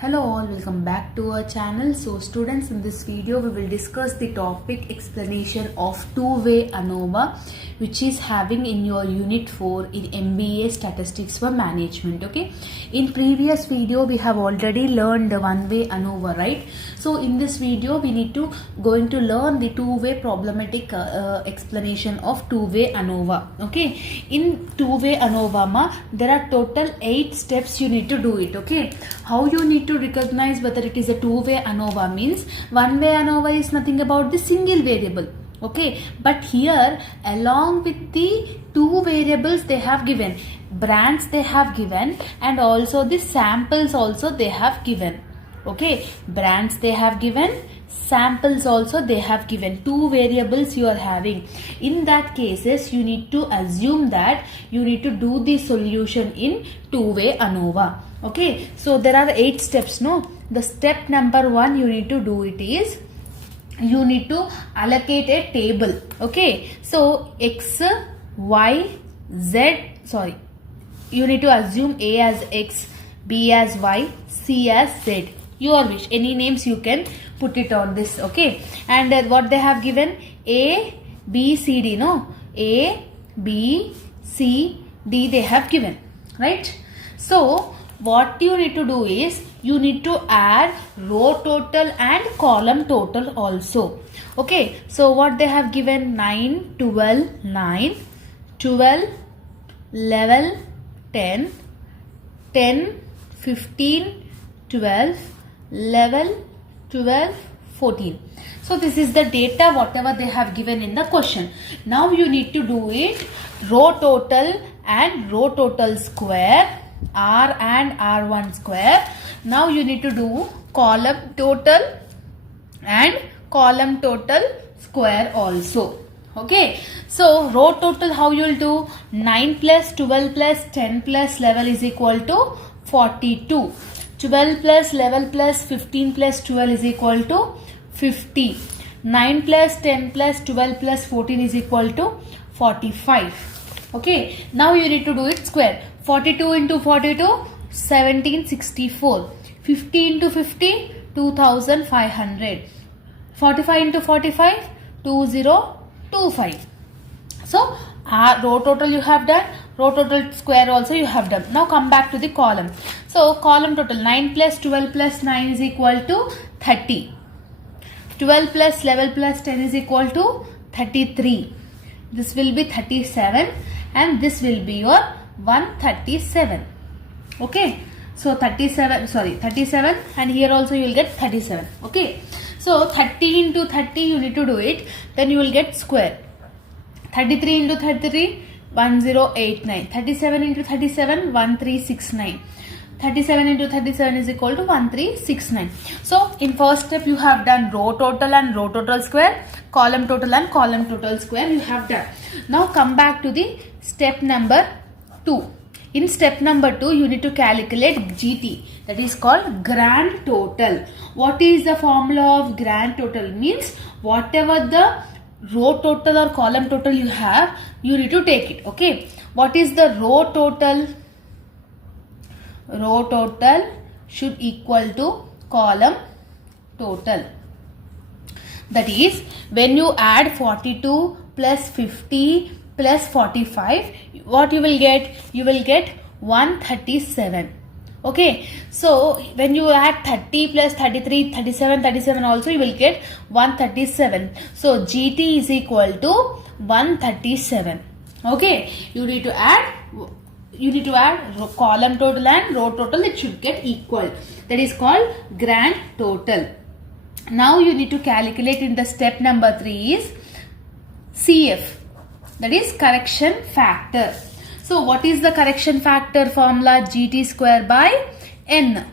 Hello all, welcome back to our channel. So students, in this video we will discuss the topic explanation of two-way Anova, which is having in your unit 4 in MBA statistics for management. Okay, in previous video we have already learned the one-way Anova, right? So in this video we need to going to learn the two-way problematic explanation of two-way Anova. Okay, in two-way Anova there are total 8 steps you need to do it. Okay, how you need to recognize whether it is a two-way Anova means one-way Anova is nothing about the single variable. Okay, but here along with the two variables they have given, brands they have given, and also the samples also they have given. Okay, brands they have given, samples also they have given. Two variables you are having. In that cases you need to assume that you need to do the solution in two-way Anova. Okay, so there are 8 steps. No, the step number 1 you need to do it is you need to allocate a table. Okay, so x, y, z, you need to assume A as x, B as y, C as z. Your wish, any names you can put it on this. Okay, and what they have given, A, B, C, D. No, A, B, C, D they have given, right? So what you need to do is you need to add row total and column total also. Okay, so what they have given, 9, 12, 9, 12, 11, 10, 10, 15, 12, 11, 12, 14. So this is the data whatever they have given in the question. Now you need to do it row total and row total square, R and R1 square. Now you need to do column total and column total square also. Okay, so row total how you will do, 9 plus 12 plus 10 plus 11 is equal to 42. 12 plus 11 plus 15 plus 12 is equal to 50. 9 plus 10 plus 12 plus 14 is equal to 45. Okay, now you need to do it square. 42 into 42, 1764. 50 into 50, 2500. 45 into 45, 2025. So row total you have done, row total square also you have done. Now come back to the column. So column total, 9 plus 12 plus 9 is equal to 30. 12 plus 11 plus 10 is equal to 33. This will be 37 and this will be your 137. Okay, so 37 and here also you will get 37. Okay, so 30 into 30 you need to do it, then you will get square. 33 into 33, 1089. 37 into 37, 1369. 37 into 37 is equal to 1369. So in first step you have done row total and row total square, column total and column total square you have done. Now come back to the step number 2. In step number 2 you need to calculate GT, that is called grand total. What is the formula of grand total? Means whatever the row total or column total you have, you need to take it. Okay, what is the row total? Row total should equal to column total. That is, when you add 42 plus 50 plus 45, what you will get? You will get 137. Okay, so when you add 30 plus 33, 37 also you will get 137. So GT is equal to 137. Okay, you need to add column total and row total, it should get equal. That is called grand total. Now you need to calculate in the step number 3 is CF, that is correction factor. So what is the correction factor formula? GT square by N.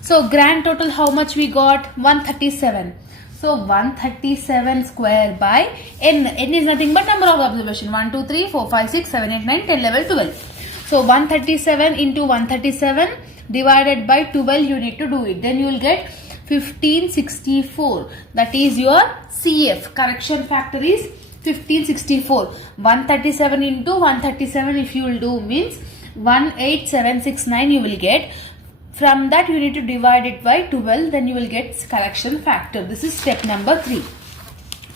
So grand total how much we got? 137. So 137 square by N. N is nothing but number of observation. 1, 2, 3, 4, 5, 6, 7, 8, 9, 10, 11, 12. So 137 into 137 divided by 12 you need to do it. Then you will get 1564. That is your CF. Correction factor is 1564. 137 into 137 if you will do means 18769 you will get From that you need to divide it by 12, then you will get correction factor. This is step number 3.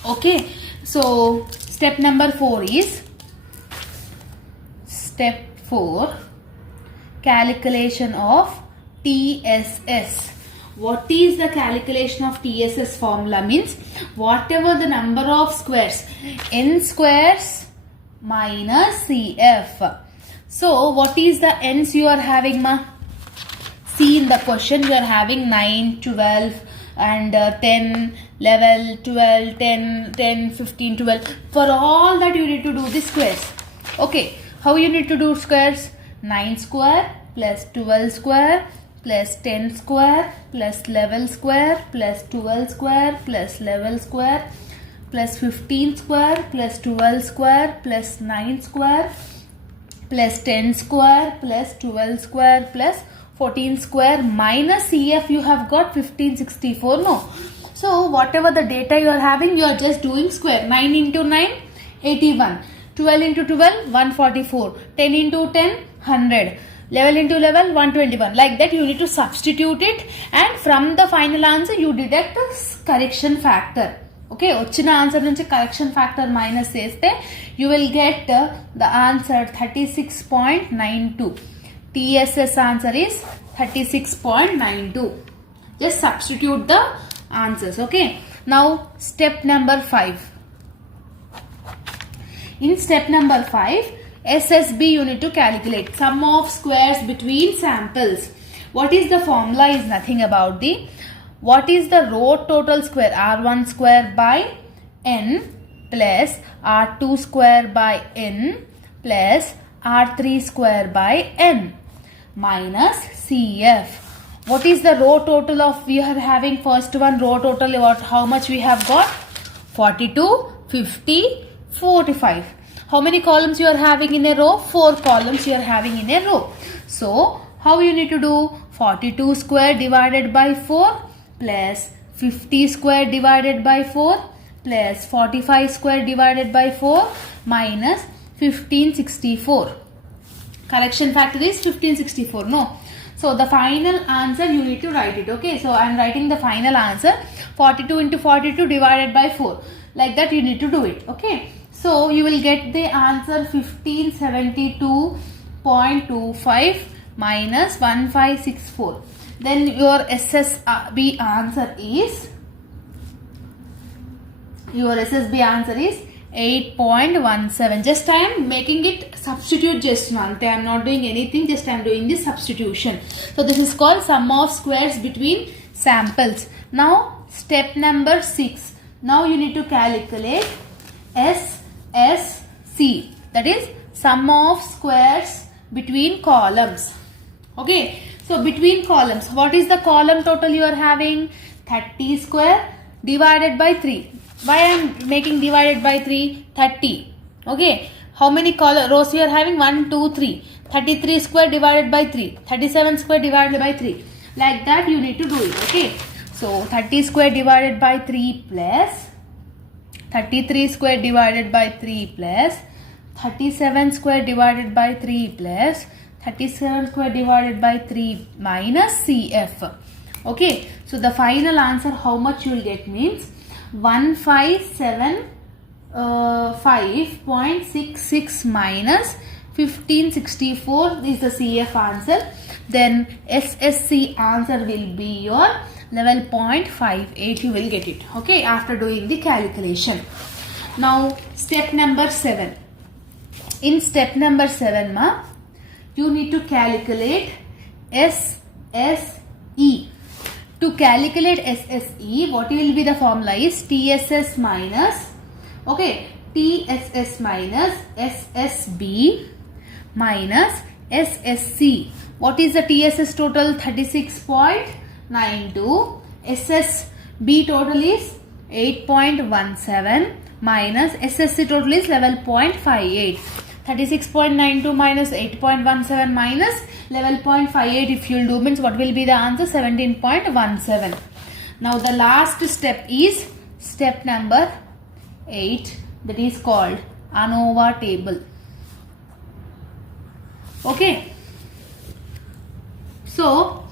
Okay, so step number 4 is calculation of TSS. What is the calculation of TSS formula? Means whatever the number of squares, n squares minus CF. So what is the n's you are having, ma? See, in the question you are having 9, 12 and 10, 11, 12, 10, 10, 15, 12. For all that you need to do the squares. Okay, how you need to do squares? 9 square plus 12 square plus 10 square plus 11 square plus 12 square plus 11 square plus 15 square plus 12 square plus 9 square plus 10 square plus 12 square plus 14 square minus CF. You have got 1564. No. So whatever the data you are having, you are just doing square. 9 into 9, 81. 12 into 12, 144. 10 into 10, 100. 11 into 11, 121. Like that you need to substitute it, and from the final answer you deduct the correction factor. Okay, వచ్చిna answer nunchi correction factor minus cheste you will get the answer 36.92. TSS answer is 36.92. Just substitute the answers. Okay, now step number 5. In step number 5, SSB you need to calculate sum of squares between samples. What is the formula? Is nothing about the what is the row total square, R1 square by n plus R2 square by n plus R3 square by n minus CF. What is the row total of, we are having first one row total, about how much we have got? 42, 50, 45. How many columns you are having in a row? 4 columns you are having in a row. So how you need to do? 42 square divided by 4 plus 50 square divided by 4 plus 45 square divided by 4 minus 1564. Correction factor is 1564. No. So the final answer you need to write it. Okay. So I am writing the final answer. 42 into 42 divided by 4. Like that you need to do it. Okay. So you will get the answer 1572.25 minus 1564. Then your SSB answer is 8.17. Just I am making it substitute just now. I am not doing anything, just I am doing this substitution. So this is called sum of squares between samples. Now step number 6. Now you need to calculate SSC, that is sum of squares between columns. Okay, so between columns, what is the column total you are having? 30 square divided by 3. Why I am making divided by 3? 30. Okay, how many rows you are having? 1, 2, 3. 33 square divided by 3. 37 square divided by 3. Like that you need to do it. Okay, so 30 square divided by 3 plus 33 square divided by 3 plus 37 square divided by 3 plus 37 square divided by 3 minus CF. Okay, so the final answer how much you will get means 1575.66 minus 1564 is the CF answer. Then SSC answer will be your level 0.58. You will get it. Okay, after doing the calculation. Now step number 7. In step number 7 ma, you need to calculate SSE. To calculate SSE, what will be the formula is TSS minus, okay, TSS minus SSB minus SSC. What is the TSS total? 36.92. SSB total is 8.17 minus SSC total is level 0.58. 36.92 minus 8.17 minus level 0.58, if you will do means what will be the answer? 17.17. Now the last step is step number 8, that is called Anova table. Okay, so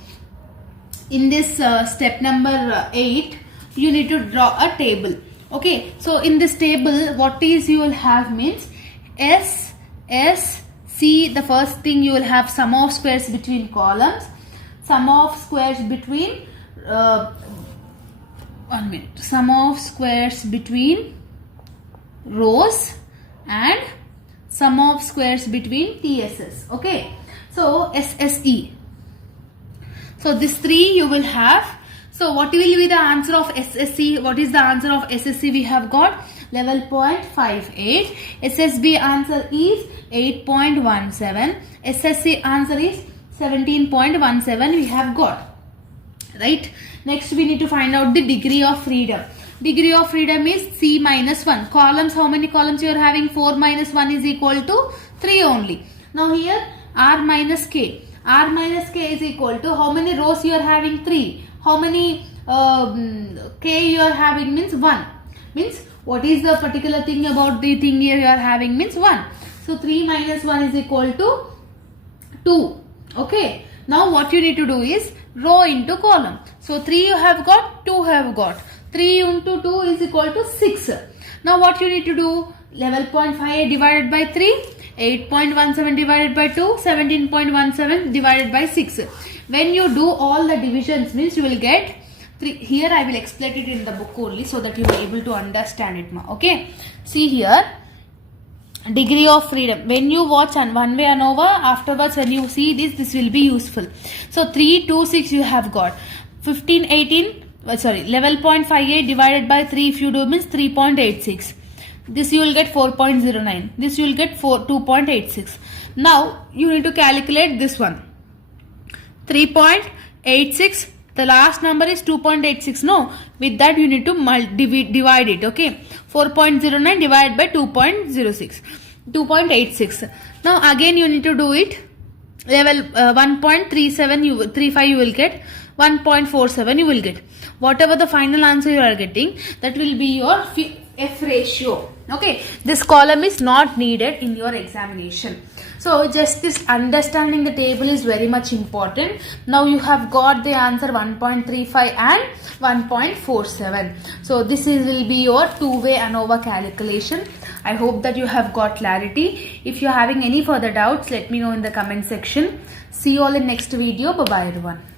in this step number 8, you need to draw a table. Okay, so in this table, what is you will have means C. The first thing you will have sum of squares between columns, sum of squares between sum of squares between rows, and sum of squares between TSS. Okay, so SSE. So this 3 you will have. So what will be the answer of SSC? What is the answer of SSC? We have got level 0.58. SSB answer is 8.17. SSC answer is 17.17 we have got. Right. Next we need to find out the degree of freedom. Degree of freedom is C minus 1. Columns, how many columns you are having? 4 minus 1 is equal to 3 only. Now here R minus K. R minus K is equal to how many rows you are having? 3. How many K you are having means 1. Means what is the particular thing about the thing here you are having means 1. So 3 minus 1 is equal to 2. Okay. Now what you need to do is row into column. So 3 you have got, 2 have got. 3 into 2 is equal to 6. Now what you need to do? Level 0.58 divided by 3. 8.17 divided by 2. 17.17 divided by 6. When you do all the divisions means you will get 3. Here I will explain it in the book only so that you will be able to understand it more. Okay. See here. Degree of freedom. When you watch one way Anova, afterwards when you see this will be useful. So 3, 2, 6 you have got. 15, 18, level 0.58 divided by 3 if you do means 3.86. This you will get 4.09. This you will get 2.86. Now you need to calculate this one. 3.86. The last number is 2.86. No, with that you need to divide it. Okay, 4.09 divided by 2.06, 2.86. Now again you need to do it. Level 1.35 you will get. 1.47 you will get. Whatever the final answer you are getting, that will be your F ratio. Okay, this column is not needed in your examination. So just this understanding the table is very much important. Now you have got the answer 1.35 and 1.47. So this will be your two-way Anova calculation. I hope that you have got clarity. If you are having any further doubts, let me know in the comment section. See you all in next video. Bye bye everyone.